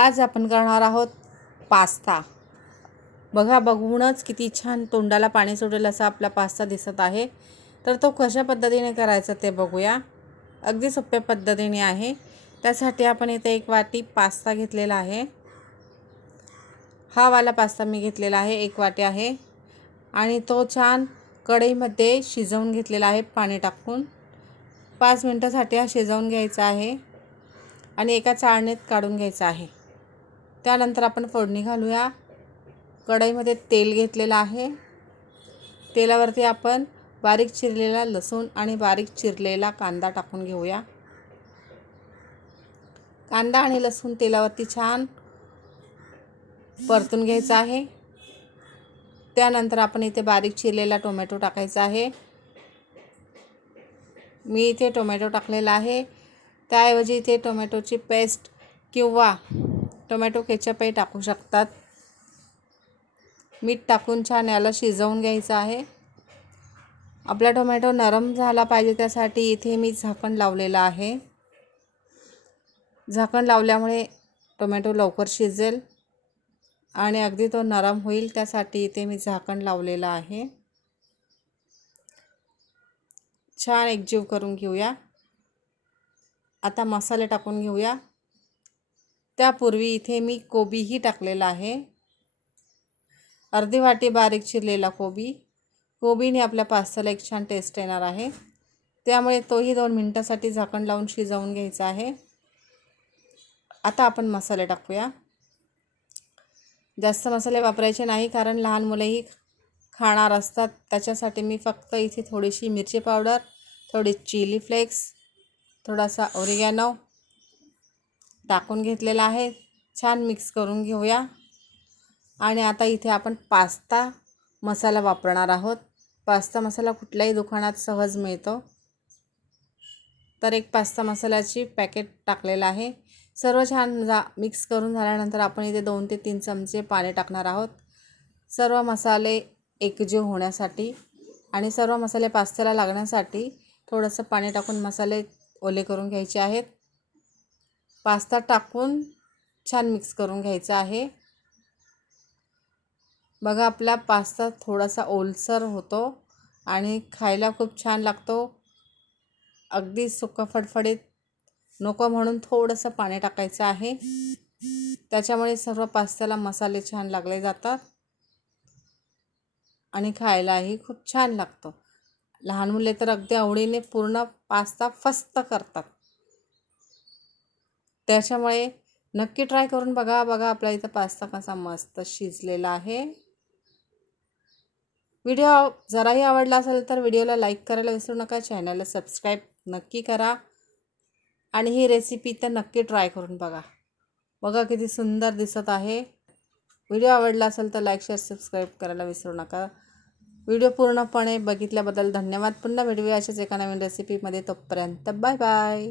आज आपण करणार आहोत पास्ता. बघा बघूनच किती छान तोंडाला पाणी सुटेल असा आपला पास्ता दिसत आहे. तर तो कशा पद्धतीने करायचा ते बघूया. अगदी सोप्या पद्धतीने आहे. त्यासाठी आपण इथे एक वाटी पास्ता घेतलेला आहे. हा वाला पास्ता मी घेतलेला आहे एक वाटी आहे. आणि तो छान कढईमध्ये शिजवून घेतलेला आहे पाणी टाकून. पाच मिनटासाठी हा शिजवून घ्यायचा आहे. आणि एका चाळणीत काढून घ्यायचा आहे. त्यानंतर आपण फोडणी घालूया. कढईमध्ये तेल घेतलेलं आहे. तेलावरती आपण बारीक चिरलेला लसूण आणि बारीक चिरलेला कांदा टाकून घेऊया. कांदा आणि लसूण तेलावरती छान परतून घ्यायचा आहे. त्यानंतर आपण इथे बारीक चिरलेला टोमॅटो टाकायचा आहे. मी इथे टोमॅटो टाकलेला आहे. त्याऐवजी इथे टोमॅटोची पेस्ट किंवा टोमॅटो केचपही टाकू शकतात. मीठ टाकून छान याला शिजवून घ्यायचं आहे. आपला टोमॅटो नरम झाला पाहिजे त्यासाठी इथे मी झाकण लावलेलं आहे. झाकण लावल्यामुळे टोमॅटो लवकर शिजेल आणि अगदी तो नरम होईल त्यासाठी इथे मी झाकण लावलेलं आहे. छान एकजीव करून घेऊया. आता मसाले टाकून घेऊया. त्यापूर्वी इथे मी कोबीही टाकलेला आहे. अर्धी वाटी बारीक चिरलेला कोबी. कोबीने आपल्या पास्ताला एक छान टेस्ट येणार आहे. त्यामुळे तोही दोन मिनटासाठी झाकण लावून शिजवून घ्यायचा आहे. आता आपण मसाले टाकूया. जास्त मसाले वापरायचे नाही कारण लहान मुलंही खाणार असतात. त्याच्यासाठी मी फक्त इथे थोडीशी मिरची पावडर थोडी चिली फ्लेक्स थोडासा ओरिगॅनो टाकून घेतलेला आहे. छान मिक्स करून घेऊया. आणि आता इथे आपण पास्ता मसाला वापरणार आहोत. पास्ता मसाला कुठल्याही दुकानात सहज मिळतो. तर एक पास्ता मसाल्याची पॅकेट टाकलेलं आहे. सर्व छान जा मिक्स करून झाल्यानंतर आपण इथे दोन ते तीन चमचे पाणी टाकणार आहोत. सर्व मसाले एकजीव होण्यासाठी आणि सर्व मसाले पास्त्याला लागण्यासाठी थोडंसं पाणी टाकून मसाले ओले करून घ्यायचे आहेत. पास्ता टाकून छान मिक्स करून घ्यायचा आहे. बघा आपला पास्ता थोडासा ओलसर होतो आणि खायला खूप छान लागतो. अगदी सुकं फडफडीत. नको म्हणून थोडंसं पाणी टाकायचं आहे. त्याच्यामुळे सर्व पास्त्याला मसाले छान लागले जातात आणि खायलाही खूप छान लागतं. लहान मुले तर अगदी आवडीने पूर्ण पास्ता फस्त करतात. त्याच्यामुळे नक्की ट्राय करून बघा. बघा आपला इथं पास्ता कसा मस्त शिजलेला आहे. व्हिडिओ जराही आवडला असेल तर व्हिडिओला लाईक करायला विसरू नका. चॅनलला सबस्क्राईब नक्की करा. आणि ही रेसिपी तर नक्की ट्राय करून बघा. बघा किती सुंदर दिसत आहे. व्हिडिओ आवडला असेल तर लाईक शेअर सबस्क्राईब करायला विसरू नका. व्हिडिओ पूर्णपणे बघितल्याबद्दल धन्यवाद. पुन्हा भेटूया अशाच एका नवीन रेसिपीमध्ये तोपर्यंत बाय बाय